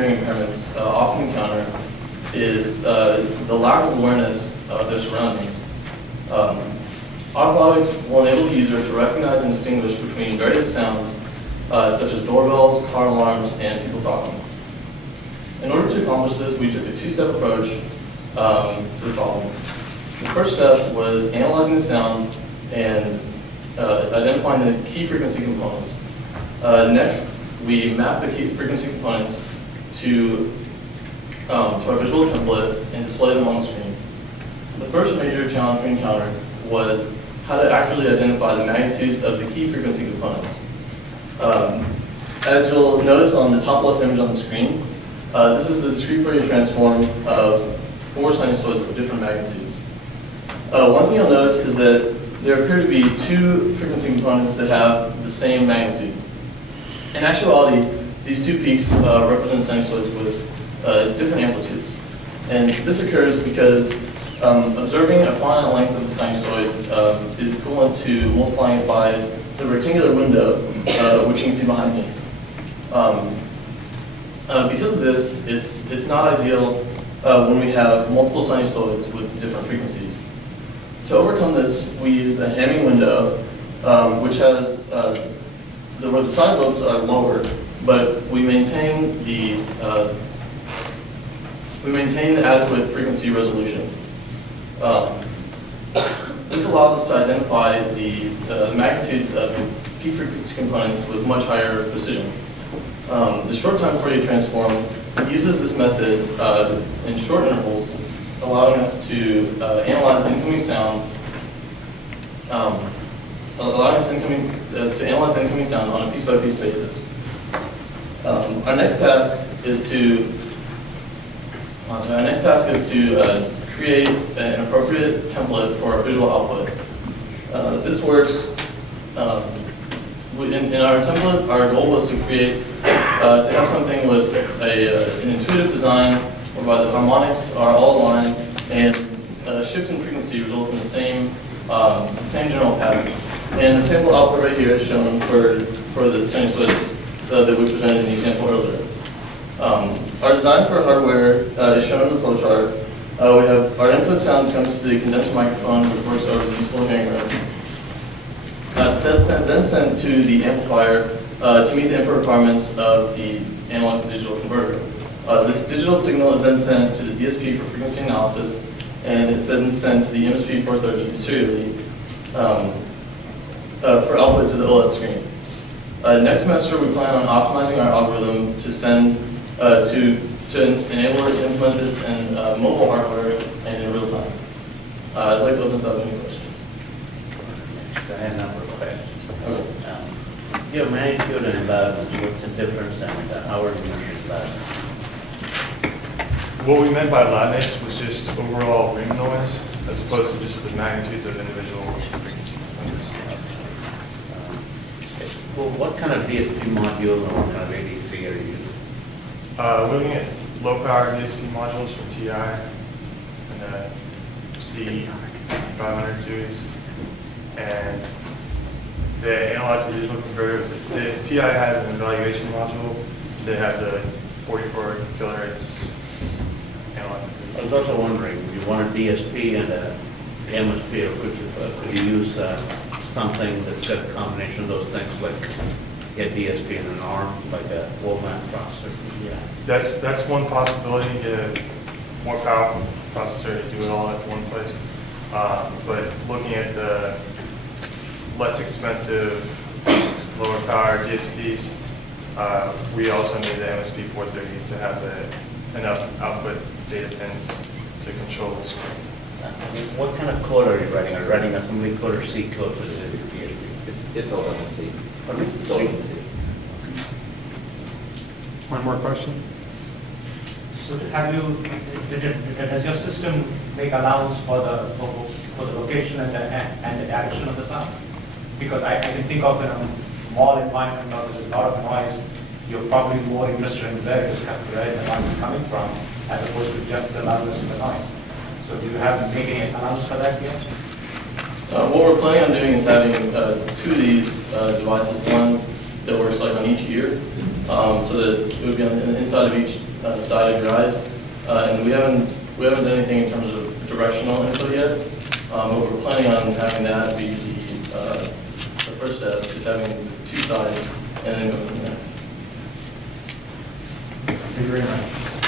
hearing impairments often encounter is the lack of awareness of their surroundings. Our product will enable the user to recognize and distinguish between various sounds such as doorbells, car alarms, and people talking. In order to accomplish this, we took a two-step approach to the problem. The first step was analyzing the sound and identifying the key frequency components. Next, we mapped the key frequency components to our visual template and display them on the screen. The first major challenge we encountered was how to accurately identify the magnitudes of the key frequency components. As you'll notice on the top left image on the screen, this is the discrete Fourier transform of 4 sinusoids of different magnitudes. One thing you'll notice is that there appear to be 2 frequency components that have the same magnitude. In actuality, these 2 peaks represent sinusoids with different amplitudes. And this occurs because observing a finite length of the sinusoid is equivalent to multiplying it by the rectangular window, which you can see behind me. Because of this, it's not ideal when we have multiple sinusoids with different frequencies. To overcome this, we use a Hamming window, which has where the side lobes are lower, but we maintain the adequate frequency resolution. This allows us to identify the magnitudes of the peak frequency components with much higher precision. The short time Fourier transform uses this method in short intervals, allowing us to analyze incoming sound, incoming sound on a piece-by-piece basis. Our next task is to create an appropriate template for our visual output. This works. In our template, our goal was to create to have something with an intuitive design whereby the harmonics are all aligned and shift in frequency results in the same general pattern. And the sample output right here is shown for the sinusoids that we presented in the example earlier. Our design for hardware is shown in the flowchart. We have our input sound comes to the condenser microphone, which works over the full hearing room. That's then sent to the amplifier to meet the input requirements of the analog to digital converter. This digital signal is then sent to the DSP for frequency analysis, and it's then sent to the MSP 430 serially for output to the OLED screen. Next semester, we plan on optimizing our algorithm to send to enable us to implement this in mobile hardware and in real time. I'd like to open this up to any questions. I have a number of questions. Okay. Your magnitude and loudness, what's the difference and how are you measuring loudness? What we meant by loudness was just overall ring noise, as opposed to just the magnitudes of individual frequency components. Well, what kind of DSP module or what kind of ADC are you using? We're looking at low power DSP modules from TI and the C500 series. And the analog to digital converter, the TI has an evaluation module that has a 44 kilohertz analog to I digital. was also wondering, you want a DSP and a MSP, or could you use something that's got a combination of those things, like get DSP in an ARM, like a Wallman processor? Yeah. That's one possibility, get a more powerful processor to do it all at one place. But looking at the less expensive, lower power DSPs, we also need the MSP 430 to have enough output data pins to control the screen. What kind of code are you writing? Are you writing assembly code or C code for the DSP? It's all in C. Pardon me? It's all in C. One more question? So does your system make allowance for the location and the direction of the sound? Because I can think of in a mall environment where there's a lot of noise, you're probably more interested in where the noise is coming from, as opposed to just the loudness of the noise. So do you have to make any allowance for that yet? What we're planning on doing is having 2 of these devices, one that works like on each ear, so that it would be on the inside of each side of your eyes. And we haven't done anything in terms of directional info yet, but we're planning on having that be the first step, is having 2 sides and then go from there. Thank you very much.